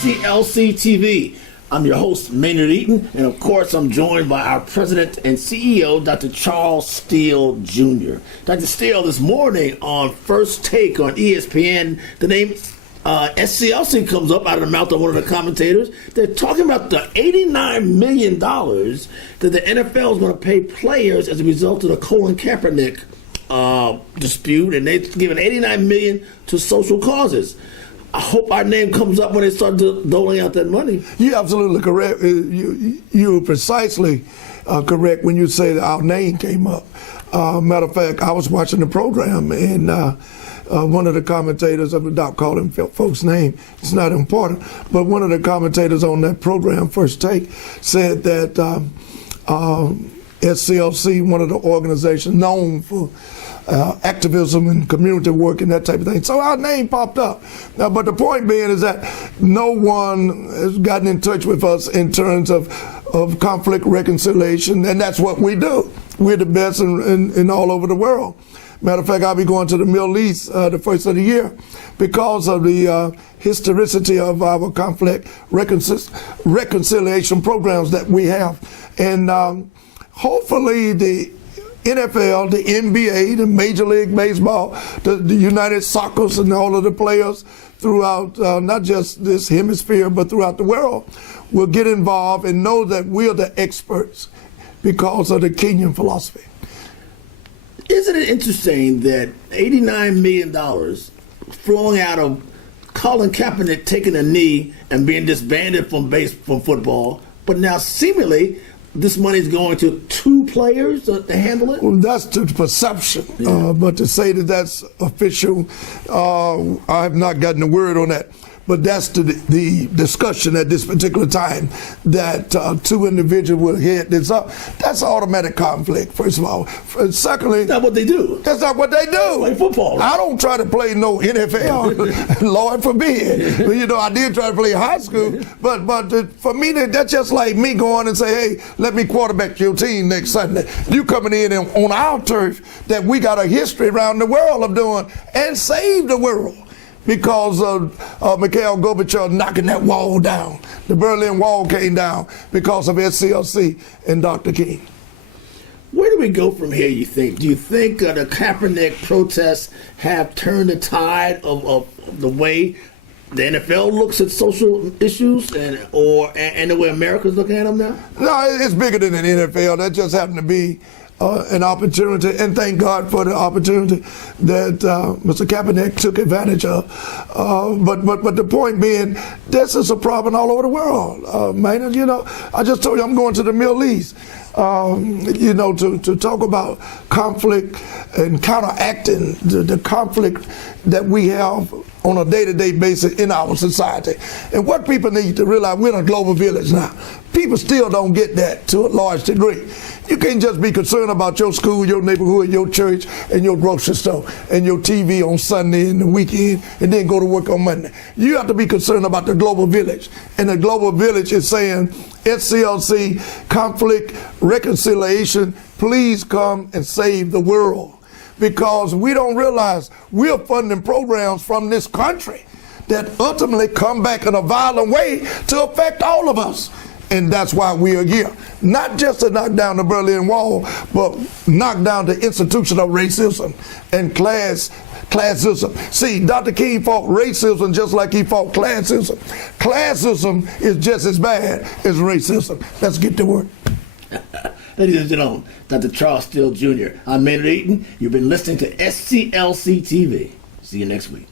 SCLC TV. I'm your host, Maynard Eaton, and of course I'm joined by our President and CEO, Dr. Charles Steele Jr. Dr. Steele, this morning on First Take on ESPN, the name SCLC comes up out of the mouth of one of the commentators. They're talking about the $89 million that the NFL is going to pay players as a result of the Colin Kaepernick dispute, and they've given $89 million to social causes. I hope our name comes up when they start doling out that money. You're absolutely correct. You're precisely correct when you say that our name came up. Matter of fact, I was watching the program, and one of the commentators, without calling folks' name, it's not important, but one of the commentators on that program, First Take, said that SCLC, one of the organizations known for activism and community work and that type of thing. So our name popped up. Now, but the point being is that no one has gotten in touch with us in terms of conflict reconciliation, and that's what we do. We're the best in all over the world. Matter of fact, I'll be going to the Middle East the first of the year because of the historicity of our conflict reconciliation programs that we have. And hopefully the NFL, the NBA, the Major League Baseball, the United Soccers, and all of the players throughout not just this hemisphere but throughout the world will get involved and know that we're the experts because of the Kenyan philosophy. Isn't it interesting that $89 million flowing out of Colin Kaepernick taking a knee and being disbanded from football, but now seemingly this money is going to two players to handle it? Well, that's the perception. Yeah. But to say that that's official, I have not gotten a word on that. But that's the discussion at this particular time, that two individuals will head this up. That's automatic conflict, first of all. Secondly, that's not what they do. That's not what they do. Play football. Right? I don't try to play no NFL, Lord forbid. But, you know, I did try to play high school. But for me, that's just like me going and say, hey, let me quarterback your team next Sunday. You coming in on our turf that we got a history around the world of doing and save the world. Because of Mikhail Gorbachev knocking that wall down. The Berlin Wall came down because of SCLC and Dr. King. Where do we go from here, you think? Do you think the Kaepernick protests have turned the tide of the way the NFL looks at social issues and the way America's looking at them now? No, it's bigger than an NFL. That just happened to be an opportunity, and thank God for the opportunity that Mr. Kaepernick took advantage of. But the point being, this is a problem all over the world, man. You know, I just told you I'm going to the Middle East. You know, to talk about conflict and counteracting the conflict that we have on a day-to-day basis in our society. And what people need to realize, we're in a global village now. People still don't get that to a large degree. You can't just be concerned about your school, your neighborhood, your church, and your grocery store, and your TV on Sunday and the weekend, and then go to work on Monday. You have to be concerned about the global village. And the global village is saying, SCLC, conflict, reconciliation, please come and save the world. Because we don't realize we're funding programs from this country that ultimately come back in a violent way to affect all of us. And that's why we are here. Not just to knock down the Berlin Wall, but knock down the institutional racism and classism. See, Dr. King fought racism just like he fought classism. Classism is just as bad as racism. Let's get to work. Ladies and gentlemen, Dr. Charles Steele Jr. I'm Maynard Eaton. You've been listening to SCLC TV. See you next week.